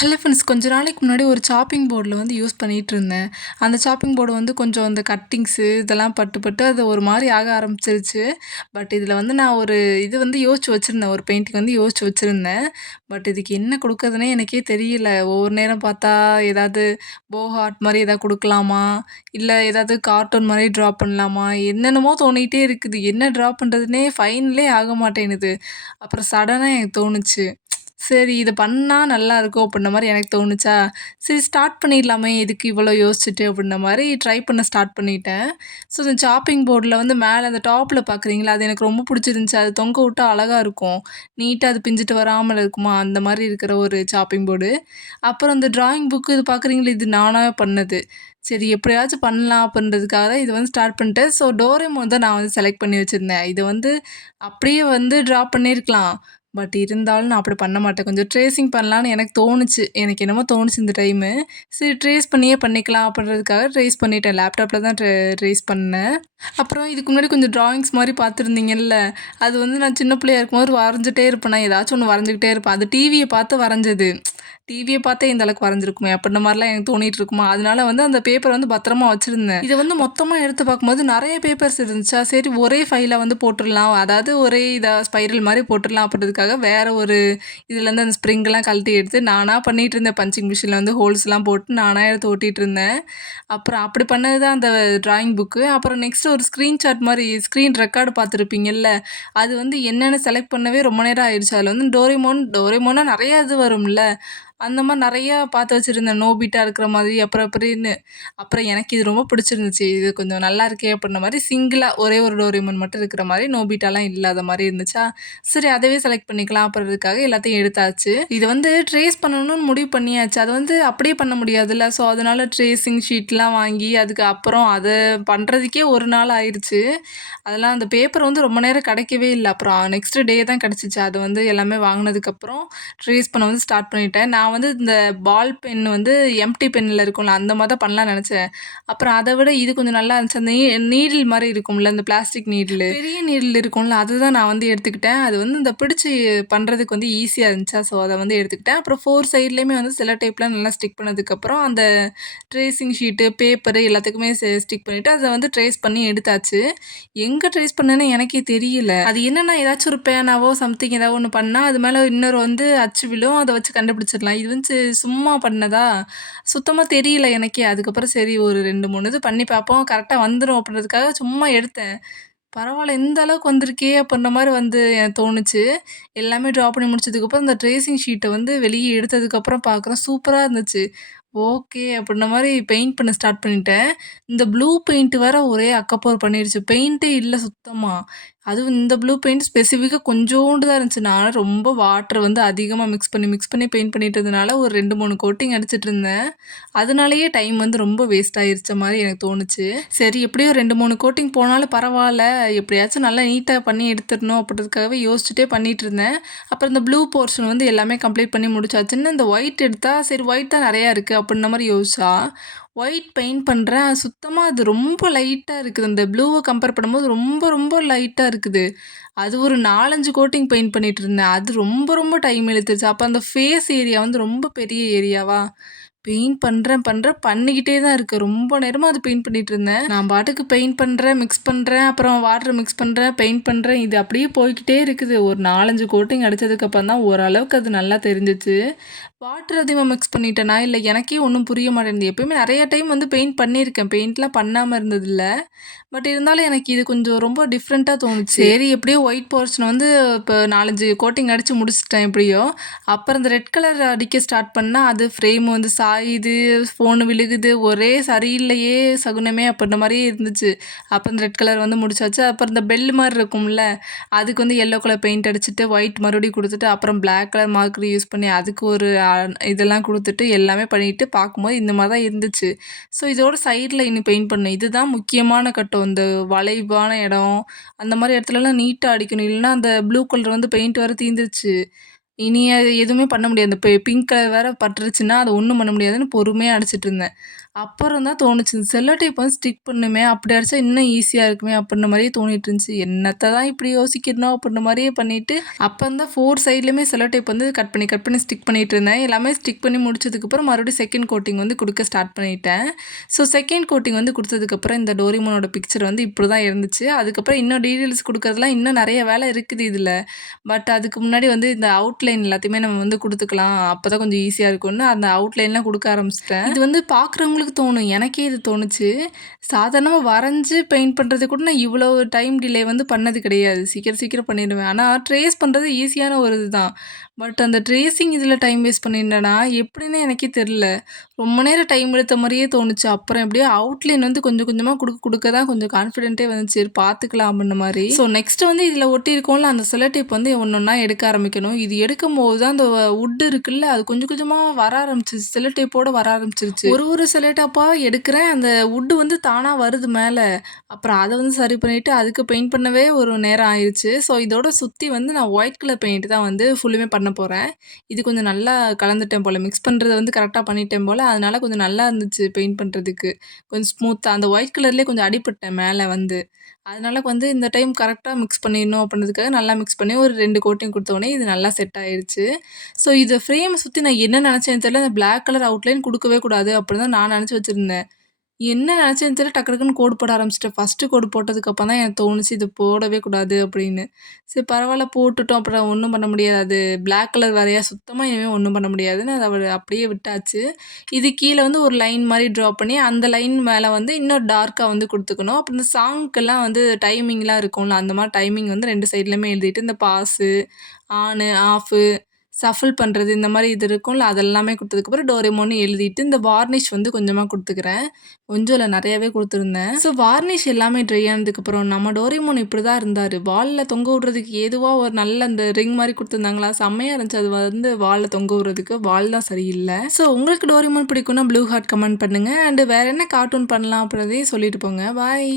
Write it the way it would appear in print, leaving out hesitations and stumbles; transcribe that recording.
Hello friends, கொஞ்ச நாளைக்கு முன்னாடி ஒரு சாப்பிங் போர்டில் வந்து யூஸ் பண்ணிகிட்டு இருந்தேன். அந்த சாப்பிங் போர்டு வந்து கொஞ்சம் அந்த கட்டிங்ஸு இதெல்லாம் பட்டு பட்டு அது ஒரு மாதிரி ஆக ஆரம்பிச்சிருச்சு. பட் இதில் வந்து நான் ஒரு இது வந்து யோசிச்சு வச்சுருந்தேன், ஒரு பெயிண்டிங் வந்து யோசிச்சு வச்சுருந்தேன். பட் இதுக்கு என்ன கொடுக்குறதுனே எனக்கே தெரியல. ஒவ்வொரு நேரம் பார்த்தா ஏதாவது ஹார்ட் மாதிரி ஏதாவது கொடுக்கலாமா, இல்லை ஏதாவது கார்ட்டூன் மாதிரி ட்ரா பண்ணலாமா, என்னென்னமோ தோணிகிட்டே இருக்குது. என்ன ட்ரா பண்ணுறதுனே ஃபைனலே ஆக மாட்டேனுது. அப்புறம் சடனாக எனக்கு தோணுச்சு, சரி இத பண்ணா நல்லாயிருக்கும் அப்படின்ன மாரி எனக்கு தோணுச்சா, சரி ஸ்டார்ட் பண்ணிடலாமே எதுக்கு இவ்வளோ யோசிச்சுட்டு அப்படின்ன மாரி ட்ரை பண்ண ஸ்டார்ட் பண்ணிட்டேன். ஸோ இந்த சாப்பிங் போர்டில் வந்து மேலே அந்த டாப்பில் பார்க்குறீங்களா, அது எனக்கு ரொம்ப பிடிச்சிருந்துச்சு. அது தொங்க விட்டா அழகா இருக்கும். நீட்டாக அது பிஞ்சிட்டு வராமல் இருக்குமா, அந்த மாதிரி இருக்கிற ஒரு சாப்பிங் போர்டு. அப்புறம் இந்த ட்ராயிங் புக்கு இது பார்க்குறீங்களா, இது நானாக பண்ணது. சரி எப்படியாச்சும் பண்ணலாம் அப்படின்றதுக்காக தான் இது வந்து ஸ்டார்ட் பண்ணிட்டேன். ஸோ டோரேமோன் தான் நான் வந்து செலக்ட் பண்ணி வச்சுருந்தேன். இது வந்து அப்படியே வந்து ட்ரா பண்ணியிருக்கலாம். பட் இருந்தாலும் நான் அப்படி பண்ண மாட்டேன். கொஞ்சம் ட்ரேசிங் பண்ணலான்னு எனக்கு தோணுச்சு. எனக்கு என்னமோ தோணுச்சு இந்த டைமு. சரி ட்ரேஸ் பண்ணியே பண்ணிக்கலாம் அப்படின்றதுக்காக ட்ரேஸ் பண்ணிட்டேன். லேப்டாப்பில் தான் ட்ரேஸ் பண்ணேன். அப்புறம் இதுக்கு முன்னாடி கொஞ்சம் ட்ராயிங்ஸ் மாரி பார்த்துருந்தீங்கல்ல, அது வந்து நான் சின்ன பிள்ளையா இருக்கும்போது வரைஞ்சிட்டே இருப்பேன். நான் ஏதாச்சும் ஒன்று வரைஞ்சுக்கிட்டே இருப்பேன். அது டிவிய பார்த்து வரைஞ்சது. டிவிய பார்த்தே இந்த அளவுக்கு வரைஞ்சிருக்குமே அப்படின்ற மாரிலாம் எனக்கு தோணிட்டு இருக்குமா, அதனால வந்து அந்த பேப்பர வந்து பத்திரமா வச்சிருந்தேன். இத வந்து மொத்தமா எடுத்து பார்க்கும்போது நெறைய பேப்பர்ஸ் இருந்துச்சா, சரி ஒரே ஃபைலா வந்து போட்டுறலாம். அதாவது ஒரே இதா ஸ்பைரல் மாரி போட்டுறலாம் அப்படின்றதுக்காக வேற ஒரு இதுலேருந்து அந்த ஸ்ப்ரிங்லாம் கழட்டி எடுத்து நானா பண்ணிட்டு இருந்தேன். பஞ்சிங் மிஷின்ல வந்து ஹோல்ஸ்லாம் போட்டு நானா எடுத்து ஒட்டிட்டு இருந்தேன். அப்புறம் அப்படி பண்ணது தான் அந்த டிராயிங் புக்கு. அப்புறம் நெக்ஸ்ட் ஒரு ஸ்க்ரீன்ஷாட் மாரி ஸ்க்ரீன் ரெக்கார்டு பார்த்துருப்பீங்கல்ல, அது வந்து என்னன்னு செலக்ட் பண்ணவே ரொம்ப நேரம் ஆயிடுச்சு. அதில வந்து டோரேமோன்னா நெறைய இது வரும்ல. அந்த மாரி நெறையா பார்த்து வச்சிருந்தேன். நோபிட்டா இருக்கிற மாதிரி அப்புறம் அப்படின்னு. அப்புறம் எனக்கு இது ரொம்ப பிடிச்சிருந்துச்சு. இது கொஞ்சம் நல்லா இருக்கே அப்படின்ன மாரி சிங்கிளா ஒரே ஒரு டோரேமான் மட்டும் இருக்கிற மாரி, நோபிட்டாலாம் இல்லாத மாரி இருந்துச்சா, சரி அதவே செலக்ட் பண்ணிக்கலாம் அப்படின்றதுக்காக எல்லாத்தையும் எடுத்தாச்சு. இத வந்து ட்ரேஸ் பண்ணணும்னு முடிவு பண்ணியாச்சு. அது வந்து அப்படியே பண்ண முடியாதுல்ல. ஸோ அதனால ட்ரேசிங் ஷீட்லாம் வாங்கி, அதுக்கு அப்புறம் அத பண்றதுக்கே ஒரு நாள் ஆயிருச்சு. அதெல்லாம் அந்த பேப்பர் வந்து ரொம்ப நேரம் கிடைக்கவே இல்ல. அப்புறம் நெக்ஸ்ட் டே தான் கிடைச்சுச்சு. அது வந்து எல்லாமே வாங்குனதுக்கப்புறம் ட்ரேஸ் பண்ண வந்து ஸ்டார்ட் பண்ணிட்டேன். நான் வந்து இந்த பால் பென் வந்து எம்ப்டி பென்ல இருக்கும்ல, அந்த மாரி தான் பண்ணலாம்னு நெனச்சேன். அப்புறம் அத விட இது கொஞ்சம் நல்லா இருந்துச்சு. அந்த நீடில் மாரி இருக்கும்ல, இந்த பிளாஸ்டிக் நீடிலு. பெரிய நீடில் இருக்கும்ல, அதுதான் நான் வந்து எடுத்துக்கிட்டேன். அது வந்து இந்த பிடிச்சு பண்றதுக்கு வந்து ஈஸியா இருந்துச்சா, ஸோ அத வந்து எடுத்துக்கிட்டேன். அப்புறம் 4 சைட்லயுமே வந்து செல்லோ டேப்லாம் நல்லா ஸ்டிக் பண்ணதுக்கப்புறம், அந்த ட்ரேசிங் ஷீட்டு, பேப்பரு எல்லாத்துக்குமே ஸ்டிக் பண்ணிட்டு, அத வந்து ட்ரேஸ் பண்ணி எடுத்தாச்சு. எங்க ட்ரேஸ் பண்ணேன்னு எனக்கே தெரியல. அது என்னன்னா ஏதாச்சும் ஒரு பேனாவோ சம்திங் ஏதாவது ஒண்ணு பண்ணா, அது மேல இன்னொரு வந்து அச்சு விழும். அத வச்சு கண்டுபிடிச்சிடலாம். இது வந்து சும்மா பண்ணதா, சுத்தமா தெரியல எனக்கே. அதுக்கப்புறம் சரி ஒரு 2, 3 இது பண்ணி பார்ப்போம். கரெக்ட்டா வந்துரும் அப்படின்றதுக்காக சும்மா எடுத்தேன். பரவால்ல இந்த அளவுக்கு வந்திருக்கே! அப்படின்ற மாரி வந்து எனக்கு தோணுச்சு. எல்லாமே ட்ரா பண்ணி முடிச்சதுக்கப்புறம், இந்த ட்ரேசிங் ஷீட்ட வந்து வெளிய எடுத்ததுக்கப்புறம் பார்க்குறேன், சூப்பரா இருந்துச்சு. ஓகே அப்படின்ன மாரி பெயிண்ட் பண்ண ஸ்டார்ட் பண்ணிட்டேன். இந்த ப்ளூ பெயிண்ட் வேற ஒரே அக்கப்போர் பண்ணிருச்சு. பெயிண்டே இல்ல சுத்தமா. அதுவும் இந்த ப்ளூ பெயிண்ட் ஸ்பெசிஃபிக்கா கொஞ்சோண்டு தான் இருந்துச்சு. நான் ரொம்ப வாட்டர் வந்து அதிகமா மிக்ஸ் பண்ணி பெயிண்ட் பண்ணிட்டு இருந்தனால, ஒரு 2, 3 கோட்டிங் அடிச்சுட்டு இருந்தேன். அதனாலேயே டைம் வந்து ரொம்ப வேஸ்ட் ஆயிருச்ச மாரி எனக்கு தோணுச்சு. சரி எப்படியோ 2, 3 கோட்டிங் போனாலும் பரவால்ல. எப்படியாச்சும் நல்லா நீட்டா பண்ணி எடுத்துறணும் அப்படின்றதுக்காகவே யோசிச்சுட்டே பண்ணிட்டு இருந்தேன். அப்புறம் இந்த ப்ளூ போர்ஷன் வந்து எல்லாமே கம்ப்ளீட் பண்ணி முடிச்சாச்சுன்னு, இந்த ஒயிட் எடுத்தா, சரி ஒயிட் தான் நெறையா இருக்கு அப்படின்ன மாரி யோசிச்சா, ஒயிட் பெயிண்ட் பண்றேன். சுத்தமா அது ரொம்ப லைட்டா இருக்குது. அந்த ப்ளூவ கம்பேர் பண்ணும்போது ரொம்ப ரொம்ப லைட்டா இருக்குது. அது ஒரு 4, 5 கோட்டிங் பெயிண்ட் பண்ணிட்டு இருந்தேன். அது ரொம்ப ரொம்ப டைம் இழுத்துருச்சு. அப்ப அந்த ஃபேஸ் ஏரியா வந்து ரொம்ப பெரிய ஏரியாவா, பெயிண்ட் பண்றேன் பண்ணிக்கிட்டே தான் இருக்கேன். ரொம்ப நேரமா அது பெயிண்ட் பண்ணிட்டு இருந்தேன். நான் பாட்டுக்கு பெயிண்ட் பண்றேன், மிக்ஸ் பண்றேன், அப்புறம் வாட்டர் மிக்ஸ் பண்றேன், பெயிண்ட் பண்றேன். இது அப்படியே போய்க்கிட்டே இருக்குது. ஒரு 4, 5 கோட்டிங் அடிச்சதுக்கு அப்புறம் தான் ஓரளவுக்கு அது நல்லா தெரிஞ்சுச்சு. வாட்டர் அதிகமா மிக்ஸ் பண்ணிட்டேனா, இல்ல எனக்கே ஒண்ணும் புரிய மாட்டேன்து. எப்பயுமே நெறைய டைம் வந்து பெயிண்ட் பண்ணியிருக்கேன். பெயிண்ட்லாம் பண்ணாம இருந்ததில்ல. பட் இருந்தாலும் எனக்கு இது கொஞ்சம் ரொம்ப டிஃப்ரெண்ட்டா தோணுச்சு. சரி எப்படியோ ஒயிட் போர்ஷன் வந்து இப்போ 4, 5 கோட்டிங் அடிச்சு முடிச்சுட்டேன் எப்படியோ. அப்புறம் இந்த ரெட் கலர் அடிக்க ஸ்டார்ட் பண்ணா, அது ஃப்ரேம் வந்து சாயுது, ஃபோன் விழுகுது, ஒரே சரியில்லையே சகுனமே அப்படின்ற மாரியே இருந்துச்சு. அப்புறம் இந்த ரெட் கலர் வந்து முடிச்சாச்சு. அப்புறம் இந்த பெல் மாரி இருக்கும்ல, அதுக்கு வந்து எல்லோ கலர் பெயிண்ட் அடிச்சுட்டு, ஒயிட் மறுபடியும் குடுத்துட்டு, அப்புறம் பிளாக் கலர் மார்க்கர் யூஸ் பண்ணி அதுக்கு ஒரு இதெல்லாம் குடுத்துட்டு, எல்லாமே பண்ணிட்டு பார்க்கும்போது இந்த மாரி தான் இருந்துச்சு. ஸோ இதோட சைட்ல இனி பெயிண்ட் பண்ணணும். இதுதான் முக்கியமான கட்டம். இந்த வளைவான இடம், அந்த மாரி இடத்துலலாம் நீட்டா அடிக்கணும். இல்லன்னா அந்த ப்ளூ கலர் வந்து பெயிண்ட் வேற தீந்துருச்சு. இனி அது எதுவுமே பண்ண முடியாது. இந்த பிங்க் கலர் வேற பட்டுருச்சுன்னா, அத ஒண்ணும் பண்ண முடியாதுன்னு பொறுமையா அடிச்சிட்டுருந்தேன். அப்புறம் தான் தோணுச்சு, செல்லோ டேப் வந்து ஸ்டிக் பண்ணுமே, அப்படி அடிச்சா இன்னும் ஈஸியா இருக்குமே அப்படின்ற மாரியே தோணிட்டு இருந்துச்சு. என்னத்த தான் இப்படி யோசிக்கிறனோ அப்படின்ற மாரியே பண்ணிட்டு, அப்ப தான் 4 சைட்லயுமே செல்லோ டேப் வந்து கட் பண்ணி ஸ்டிக் பண்ணிட்டு இருந்தேன். எல்லாமே ஸ்டிக் பண்ணி முடிச்சதுக்கப்புறம் மறுபடியும் செகண்ட் கோட்டிங் வந்து குடுக்க ஸ்டார்ட் பண்ணிட்டேன். ஸோ செகண்ட் கோட்டிங் வந்து குடுத்ததுக்கப்புறம் இந்த டோரேமோனோட பிக்சர் வந்து இப்படி தான் இருந்துச்சு. அதுக்கப்புறம் இன்னும் டீட்டெயில்ஸ் குடுக்கறதுலாம் இன்னும் நெறைய வேலை இருக்குது இதுல. பட் அதுக்கு முன்னாடி வந்து இந்த அவுட்லைன் எல்லாத்தையுமே நம்ம வந்து குடுத்துக்கலாம். அப்பதான் கொஞ்சம் ஈஸியா இருக்கும்னு அந்த அவுட்லைன்லாம் குடுக்க ஆரம்பிச்சுட்டேன். இது வந்து பார்க்குறவங்களுக்கு தோணும். எனக்கே இது தோணுச்சு. சாதாரணமா வரைஞ்சு பெயிண்ட் பண்றது கூட நான் இவ்வளோ டைம் டிலே வந்து பண்ணது கிடையாது. சீக்கிரம் சீக்கிரம் பண்ணிடுவேன். ஆனா ட்ரேஸ் பண்றது ஈஸியான ஒரு இதுதான். பட் அந்த ட்ரேசிங் இதில டைம் வேஸ்ட் பண்ணியிருந்தேனா, எப்படின்னு எனக்கே தெரியல. ரொம்ப நேரம் டைம் எடுத்த மாரியே தோணுச்சு. அப்புறம் எப்படியோ அவுட்லைன் வந்து கொஞ்சம் கொஞ்சமா குடுக்க குடுக்க தான் கொஞ்சம் கான்ஃபிடென்ட்டே வந்துச்சு. சரி பார்த்துக்கலாம் அப்படின்ற மாரி. ஸோ நெக்ஸ்ட் வந்து இதில ஒட்டியிருக்கோம்ல அந்த செல்லோ டேப் வந்து ஒண்ணொன்னா எடுக்க ஆரம்பிக்கணும். இது எடுக்கும்போது தான் அந்த வுட் இருக்குல்ல, அது கொஞ்சம் கொஞ்சமா வர ஆரம்பிச்சுருச்சு. செல்லோ டேப்போட வர ஆரம்பிச்சுருச்சு. ஒரு ஒரு செல்லோ டேப்பா எடுக்கிறேன். அந்த வுட் வந்து தானா வருது மேல. அப்புறம் அத வந்து சரி பண்ணிட்டு, அதுக்கு பெயிண்ட் பண்ணவே ஒரு நேரம் ஆயிருச்சு. ஸோ இதோட சுத்தி வந்து நான் ஒயிட் கலர் பெயிண்ட் தான் வந்து ஃபுல்லுமே பண்ண போறேன். இது கொஞ்சம் நல்லா கலந்துட்டேன் போல. மிக்ஸ் பண்றத வந்து கரெக்ட்டா பண்ணிட்டேன் போல. அதனால கொஞ்சம் நல்லா இருந்துச்சு பெயிண்ட் பண்றதுக்கு. கொஞ்சம் ஸ்மூத்தா அந்த ஒயிட் கலர்லயே கொஞ்சம் அடிபட்டேன் மேல வந்து. அதனால வந்து இந்த டைம் கரெக்ட்டா மிக்ஸ் பண்ணிடணும் அப்படின்றதுக்காக நல்லா மிக்ஸ் பண்ணி ஒரு 2 கோட்டிங் குடுத்தோனே இது நல்லா செட் ஆயிருச்சு. ஸோ இத ஃப்ரேம சுத்தி நான் என்ன நெனச்சேன்னு தெரியல. அந்த பிளாக் கலர் அவுட்லைன் குடுக்கவே கூடாது அப்படின்னு தான் நான் நெனச்சு வச்சிருந்தேன். என்ன நெனச்சேன்னு தெரியல டக்கு டக்குன்னு கோடு போட ஆரம்பிச்சுட்டேன். ஃபர்ஸ்ட்டு கோடு போட்டதுக்கு அப்புறம் தான் எனக்கு தோணுச்சு இது போடவே கூடாது அப்படின்னு. சரி பரவால்ல போட்டுட்டோம். அப்புறம் ஒண்ணும் பண்ண முடியாது. அது பிளாக் கலர் வேறயா சுத்தமா இனிமே ஒண்ணும் பண்ண முடியாதுன்னு அத அப்படியே விட்டாச்சு. இது கீழ வந்து ஒரு லைன் மாரி ட்ரா பண்ணி, அந்த லைன் மேல வந்து இன்னும் டார்க்கா வந்து குடுத்துக்கணும். அப்புறம் இந்த சாங்க்கெல்லாம் வந்து டைமிங்லாம் இருக்கும்ல, அந்த மாரி டைமிங் வந்து 2 சைட்லயுமே எழுதிட்டு, இந்த பாஸு, ஆனு, ஆஃபு, ஷஃபில் பண்றது இந்த மாரி இது இருக்கும்ல, அதெல்லாமே குடுத்ததுக்கப்புறம் டோரேமோன்னு எழுதிட்டு, இந்த வார்னிஷ் வந்து கொஞ்சமா குடுத்துக்கிறேன். கொஞ்சம் இல்ல நெறையாவே குடுத்துருந்தேன். ஸோ வார்னிஷ் எல்லாமே ட்ரை ஆனதுக்கப்புறம், நம்ம டோரேமோன் இப்படிதான் இருந்தாரு. வால்ல தொங்க விடுறதுக்கு ஏதுவா ஒரு நல்ல அந்த ரிங் மாரி குடுத்துருந்தாங்களா, செம்மையா இருந்துச்சு. அது வந்து வால்ல தொங்க விடுறதுக்கு. வால் தான் சரியில்ல. ஸோ உங்களுக்கு டோரேமோன் பிடிக்கும்னா ப்ளூ ஹார்ட் கமெண்ட் பண்ணுங்க. அண்ட் வேற என்ன கார்ட்டூன் பண்ணலாம் அப்படின்றதையும் சொல்லிட்டு போங்க. பாய்.